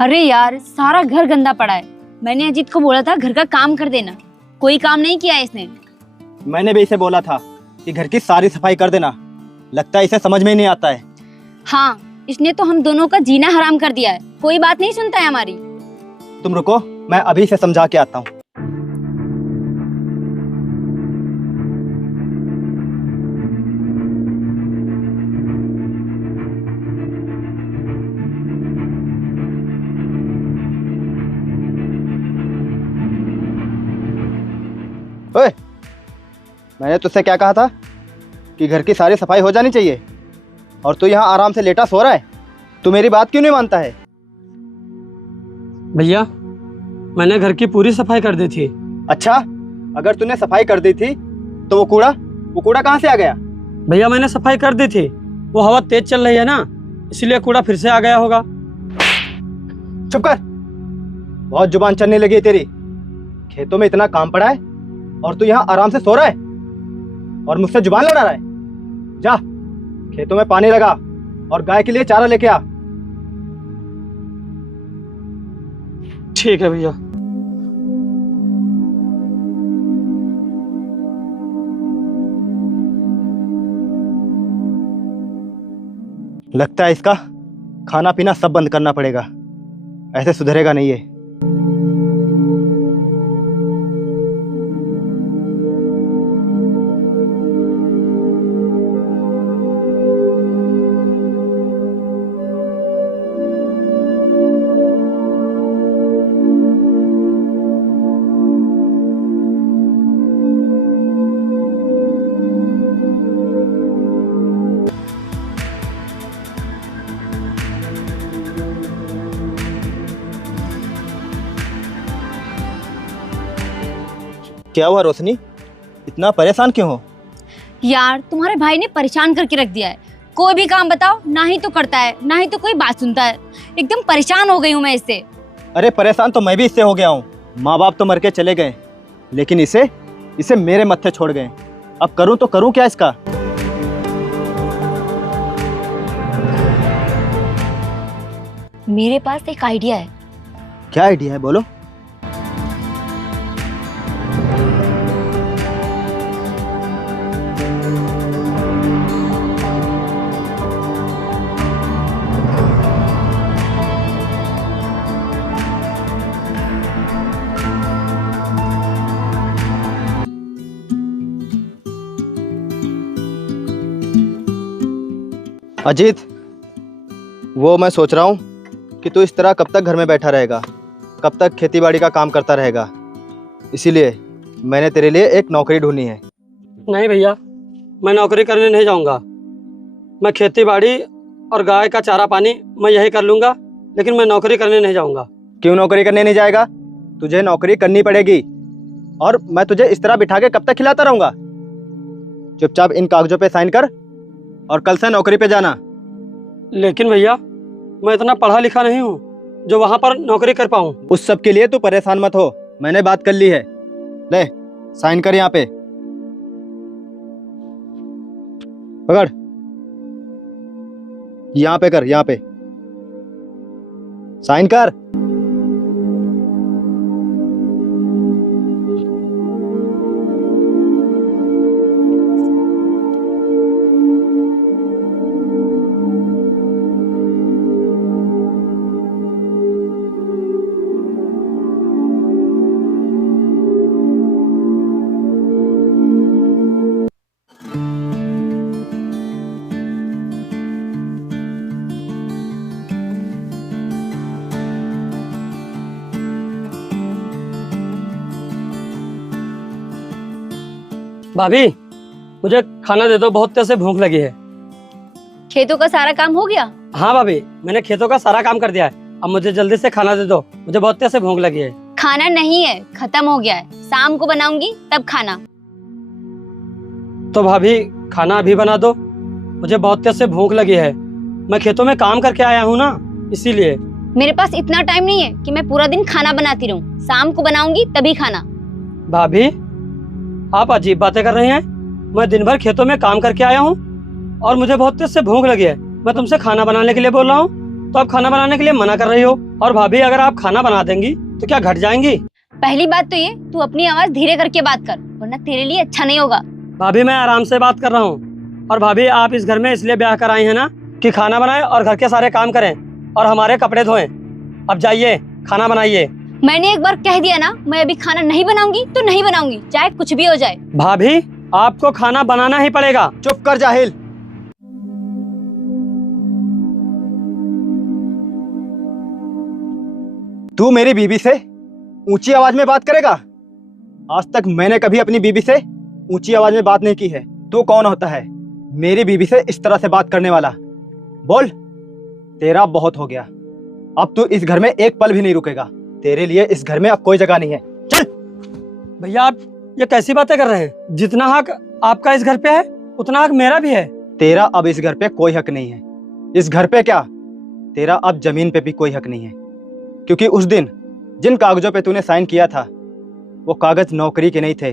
अरे यार, सारा घर गंदा पड़ा है। मैंने अजीत को बोला था घर का काम कर देना, कोई काम नहीं किया इसने। मैंने भी इसे बोला था कि घर की सारी सफाई कर देना, लगता है इसे समझ में ही नहीं आता है। हाँ, इसने तो हम दोनों का जीना हराम कर दिया है, कोई बात नहीं सुनता है हमारी। तुम रुको, मैं अभी इसे समझा के आता हूँ। ओए, मैंने तुझसे क्या कहा था कि घर की सारी सफाई हो जानी चाहिए, और तू यहाँ आराम से लेटा सो रहा है। तू मेरी बात क्यों नहीं मानता है? भैया, मैंने घर की पूरी सफाई कर दी थी। अच्छा, अगर तूने सफाई कर दी थी तो वो कूड़ा कहाँ से आ गया? भैया, मैंने सफाई कर दी थी, वो हवा तेज चल रही है ना, इसलिए कूड़ा फिर से आ गया होगा। चुप कर, बहुत जुबान चलने लगी है तेरी। खेतों में इतना काम पड़ा है और तू यहाँ आराम से सो रहा है और मुझसे जुबान लड़ा रहा है। जा, खेतों में पानी लगा और गाय के लिए चारा लेके आ। ठीक है भैया। लगता है इसका खाना पीना सब बंद करना पड़ेगा, ऐसे सुधरेगा नहीं है। क्या हुआ रोशनी, इतना परेशान क्यों हो? यार, तुम्हारे भाई ने परेशान करके रख दिया है। कोई भी काम बताओ, ना ही तो करता है, ना ही तो कोई बात सुनता है। एकदम परेशान हो गई हूँ मैं इससे। अरे परेशान तो मैं भी इससे हो गया हूँ। माँ बाप तो मर के चले गए, लेकिन इसे मेरे मत्थे छोड़ गए। अब करूँ तो करूँ क्या इसका? मेरे पास एक आइडिया है। क्या आइडिया है, बोलो। अजीत, वो मैं सोच रहा हूँ कि तू इस तरह कब तक घर में बैठा रहेगा, कब तक खेतीबाड़ी का काम करता रहेगा। इसीलिए मैंने तेरे लिए एक नौकरी ढूंढी है। नहीं भैया, मैं नौकरी करने नहीं जाऊंगा। मैं खेती बाड़ी और गाय का चारा पानी मैं यही कर लूंगा, लेकिन मैं नौकरी करने नहीं जाऊंगा। क्यों नौकरी करने नहीं जाएगा? तुझे नौकरी करनी पड़ेगी, और मैं तुझे इस तरह बिठा के कब तक खिलाता रहूंगा? चुपचाप इन कागजों पे साइन कर और कल से नौकरी पे जाना। लेकिन भैया, मैं इतना पढ़ा लिखा नहीं हूँ जो वहाँ पर नौकरी कर पाऊँ। उस सब के लिए तू परेशान मत हो, मैंने बात कर ली है। ले, साइन कर यहाँ पे। पकड़, यहाँ पे कर, यहाँ पे साइन कर। भाभी, मुझे खाना दे दो, बहुत तेज से भूख लगी है। खेतों का सारा काम हो गया? हाँ भाभी, मैंने खेतों का सारा काम कर दिया है। अब मुझे जल्दी से खाना दे दो, मुझे बहुत तेज से भूख लगी है। खाना नहीं है, खत्म हो गया है। शाम को बनाऊंगी तब खाना। तो भाभी, खाना अभी बना दो, मुझे बहुत तेज से भूख लगी है। मैं खेतों में काम करके आया हूँ ना, इसीलिए। मेरे पास इतना टाइम नहीं है कि मैं पूरा दिन खाना बनाती रहूं। शाम को बनाऊंगी तभी खाना। भाभी, आप अजीब बातें कर रहे हैं। मैं दिन भर खेतों में काम करके आया हूँ और मुझे बहुत तेज से भूख लगी है। मैं तुमसे खाना बनाने के लिए बोल रहा हूँ तो आप खाना बनाने के लिए मना कर रही हो। और भाभी अगर आप खाना बना देंगी तो क्या घट जाएंगी? पहली बात तो ये, तू अपनी आवाज धीरे करके बात कर, वरना तेरे लिए अच्छा नहीं होगा। भाभी मैं आराम से बात कर रहा हूँ। और भाभी आप इस घर में इसलिए ब्याह कर आई हैं ना कि खाना बनाए और घर के सारे काम करें और हमारे कपड़े धोएं। अब जाइए खाना बनाइए। मैंने एक बार कह दिया ना, मैं अभी खाना नहीं बनाऊंगी तो नहीं बनाऊंगी, चाहे कुछ भी हो जाए। भाभी आपको खाना बनाना ही पड़ेगा। चुप कर जाहिल। तू मेरी बीवी से ऊंची आवाज में बात करेगा? आज तक मैंने कभी अपनी बीवी से ऊंची आवाज में बात नहीं की है। तू कौन होता है मेरी बीवी से इस तरह से बात करने वाला? बोल, तेरा बहुत हो गया। अब तू इस घर में एक पल भी नहीं रुकेगा। तेरे लिए इस घर में अब कोई जगह नहीं है। चल। भैया आप ये कैसी बातें कर रहे हैं? जितना हक आपका इस घर पे है उतना हक मेरा भी है। तेरा अब इस घर पे कोई हक नहीं है। इस घर पे क्या, तेरा अब जमीन पे भी कोई हक नहीं है। क्योंकि उस दिन जिन कागजों पे तूने साइन किया था वो कागज नौकरी के नहीं थे,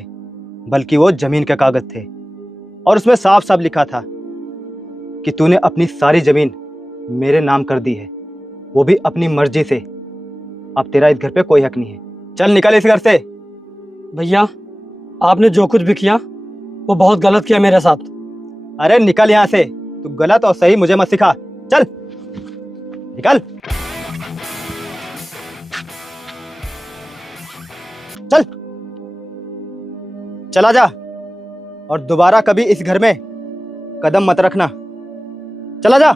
बल्कि वो जमीन के कागज थे। और उसमें साफ साफ लिखा था कि तूने अपनी सारी जमीन मेरे नाम कर दी है, वो भी अपनी मर्जी से। अब तेरा इस घर पे कोई हक नहीं है। चल निकल इस घर से। भैया आपने जो कुछ भी किया वो बहुत गलत किया मेरे साथ। अरे निकल यहाँ से। तू गलत और सही मुझे मत सिखा। चल निकल। चल चला जा और दोबारा कभी इस घर में कदम मत रखना। चला जा।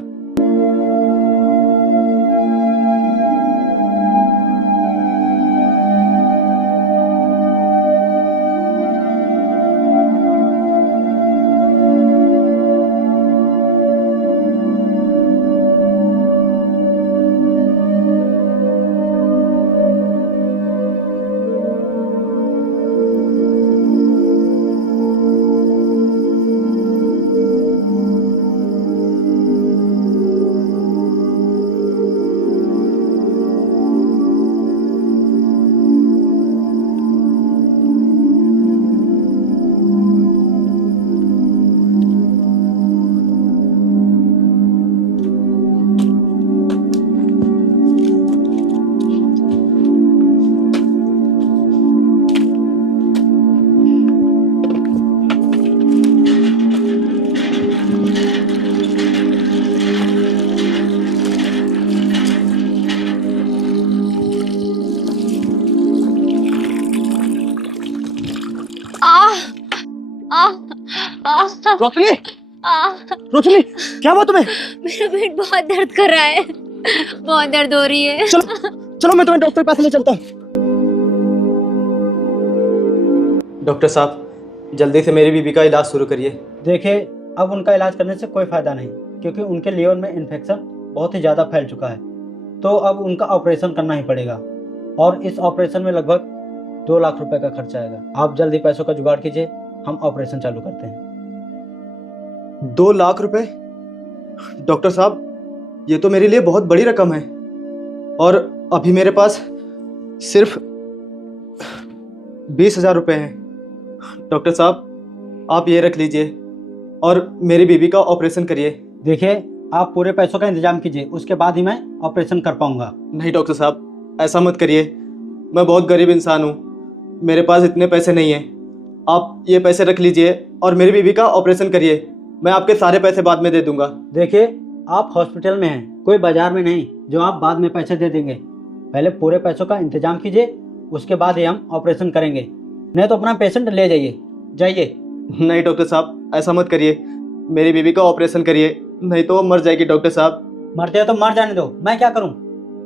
रोशनी, रोशनी क्या हुआ तुम्हें? मेरा पेट बहुत दर्द कर रहा है, बहुत दर्द हो रही है। चलो चलो मैं तुम्हें डॉक्टर के पास ले चलता हूँ। डॉक्टर साहब जल्दी से मेरी बीबी का इलाज शुरू करिए। देखिए अब उनका इलाज करने से कोई फ़ायदा नहीं, क्योंकि उनके लीवर में इन्फेक्शन बहुत ही ज़्यादा फैल चुका है। तो अब उनका ऑपरेशन करना ही पड़ेगा और इस ऑपरेशन में लगभग 2 लाख रुपए का खर्चा आएगा। आप जल्दी पैसों का जुगाड़ कीजिए, हम ऑपरेशन चालू करते हैं। 2 लाख रुपए? डॉक्टर साहब ये तो मेरे लिए बहुत बड़ी रकम है और अभी मेरे पास सिर्फ 20,000 रुपये हैं। डॉक्टर साहब आप ये रख लीजिए और मेरी बीबी का ऑपरेशन करिए। देखिए आप पूरे पैसों का इंतजाम कीजिए, उसके बाद ही मैं ऑपरेशन कर पाऊंगा। नहीं डॉक्टर साहब ऐसा मत करिए, मैं बहुत गरीब इंसान हूँ, मेरे पास इतने पैसे नहीं हैं। आप ये पैसे रख लीजिए और मेरी बीबी का ऑपरेशन करिए, मैं आपके सारे पैसे बाद में दे दूंगा। देखिए आप हॉस्पिटल में हैं, कोई बाजार में नहीं जो आप बाद में पैसे दे देंगे। पहले पूरे पैसों का इंतजाम कीजिए, उसके बाद ही हम ऑपरेशन करेंगे। नहीं तो अपना पेशेंट ले जाइए, जाइए। नहीं डॉक्टर साहब ऐसा मत करिए, मेरी बीबी का ऑपरेशन करिए, नहीं तो वो मर जाएगी। डॉक्टर साहब मर जाए तो मर जाने दो, मैं क्या करूं?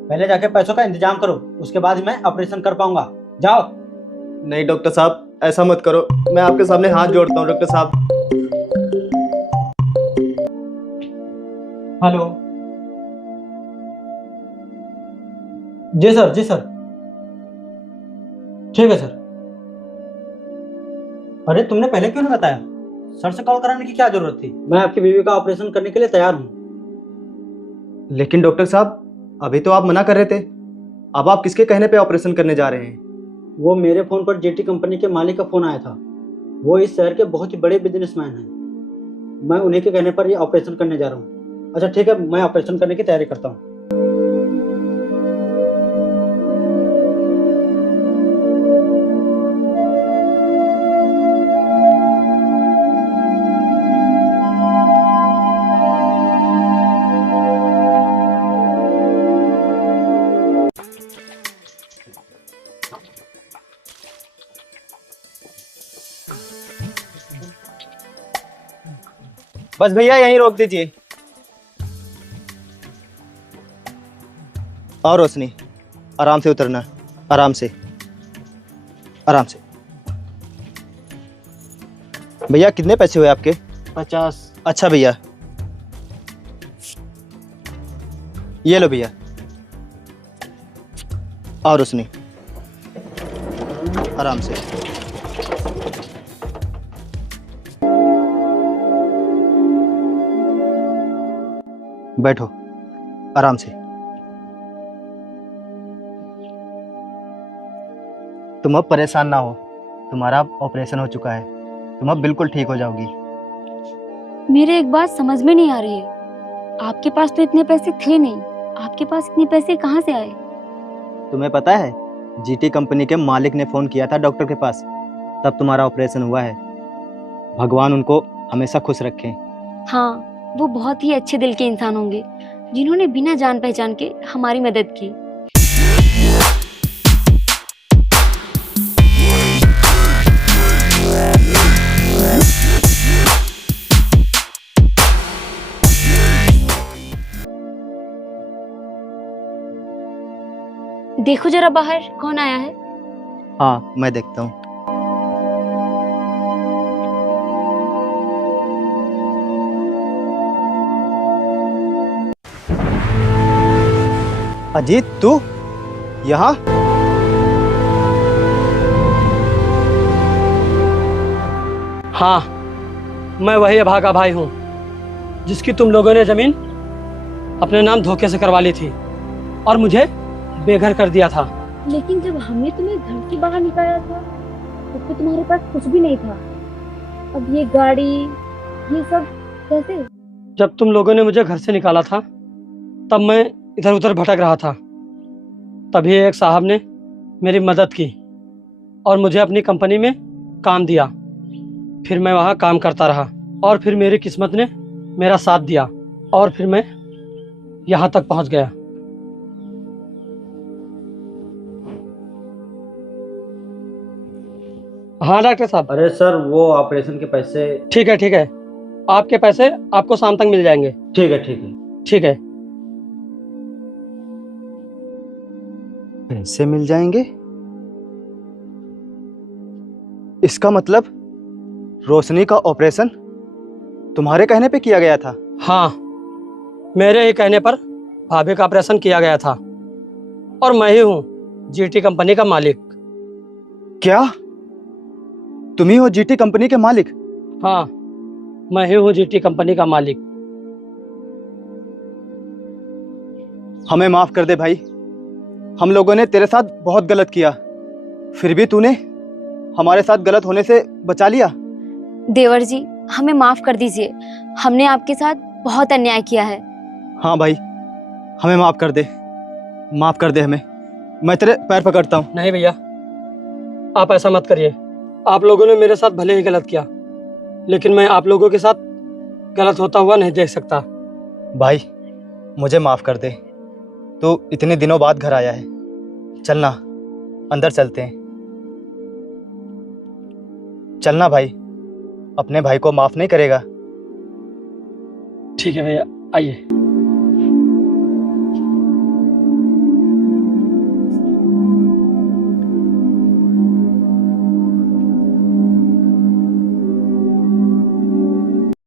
पहले जाके पैसों का इंतजाम करो, उसके बाद ही मैं ऑपरेशन कर पाऊंगा। जाओ। नहीं डॉक्टर साहब ऐसा मत करो, मैं आपके सामने हाथ जोड़ता हूँ। डॉक्टर साहब हेलो जी सर, जी सर, ठीक है सर। अरे तुमने पहले क्यों नहीं बताया? सर से कॉल कराने की क्या जरूरत थी? मैं आपकी बीवी का ऑपरेशन करने के लिए तैयार हूँ। लेकिन डॉक्टर साहब अभी तो आप मना कर रहे थे, अब आप किसके कहने पे ऑपरेशन करने जा रहे हैं? वो मेरे फोन पर जीटी कंपनी के मालिक का फोन आया था, वो इस शहर के बहुत ही बड़े बिजनेसमैन हैं। मैं उन्हीं के कहने पर ये ऑपरेशन करने जा रहा हूँ। अच्छा ठीक है, मैं ऑपरेशन करने की तैयारी करता हूँ। बस भैया यहीं रोक दीजिए। और रोशनी, आराम से उतरना, आराम से, आराम से। भैया कितने पैसे हुए आपके? 50। अच्छा भैया, ये लो भैया। और रोशनी, आराम से। बैठो आराम से। तुम अब परेशान ना हो, तुम्हारा अब ऑपरेशन हो चुका है, तुम अब बिल्कुल ठीक हो जाओगी। मेरे एक बात समझ में नहीं आ रही है, आपके पास तो इतने पैसे थे नहीं, आपके पास इतने पैसे कहाँ से आए? तुम्हें पता है, जीटी कंपनी के मालिक ने फ़ोन किया था डॉक्टर के पास, तब तुम्हारा ऑपरेशन हुआ है। भगवान उनको हमेशा खुश रखें। हाँ, वो बहुत ही अच्छे दिल के इंसान होंगे जिन्होंने बिना जान पहचान के हमारी मदद की। देखो जरा बाहर कौन आया है। हाँ मैं देखता हूँ। अजीत तू यहाँ? हाँ, मैं वही अभागा भाई हूँ जिसकी तुम लोगों ने जमीन अपने नाम धोखे से करवा ली थी और मुझे बेघर कर दिया था। लेकिन जब हमने तुम्हें घर से बाहर निकाला था तब तो तुम्हारे पास कुछ भी नहीं था। अब ये गाड़ी, ये सब कैसे? जब तुम लोगों ने मुझे घर से निकाला था तब मैं इधर उधर भटक रहा था, तभी एक साहब ने मेरी मदद की और मुझे अपनी कंपनी में काम दिया। फिर मैं वहाँ काम करता रहा और फिर मेरी किस्मत ने मेरा साथ दिया और फिर मैं यहाँ तक पहुँच गया। हाँ डॉक्टर साहब। अरे सर, वो ऑपरेशन के पैसे। ठीक है ठीक है, आपके पैसे आपको शाम तक मिल जाएंगे। ठीक है ठीक है। ठीक है। पैसे मिल जाएंगे? इसका मतलब रोशनी का ऑपरेशन तुम्हारे कहने पे किया गया था? हाँ, मेरे ही कहने पर भाभी का ऑपरेशन किया गया था और मैं ही हूँ जीटी कंपनी का मालिक। क्या तुम ही हो जीटी कंपनी के मालिक? हाँ, मैं ही हूँ जीटी कंपनी का मालिक। हमें माफ कर दे भाई, हम लोगों ने तेरे साथ बहुत गलत किया, फिर भी तूने हमारे साथ गलत होने से बचा लिया। देवर जी, हमें माफ कर दीजिए, हमने आपके साथ बहुत अन्याय किया है। हाँ भाई, हमें माफ कर दे, माफ कर दे हमें। मैं तेरे पैर पकड़ता हूँ। नहीं भैया, आप ऐसा मत करिए। आप लोगों ने मेरे साथ भले ही गलत किया, लेकिन मैं आप लोगों के साथ गलत होता हुआ नहीं देख सकता। भाई मुझे माफ कर दे, तू इतने दिनों बाद घर आया है, चलना अंदर चलते हैं। चलना भाई, अपने भाई को माफ नहीं करेगा? ठीक है भैया, आइए।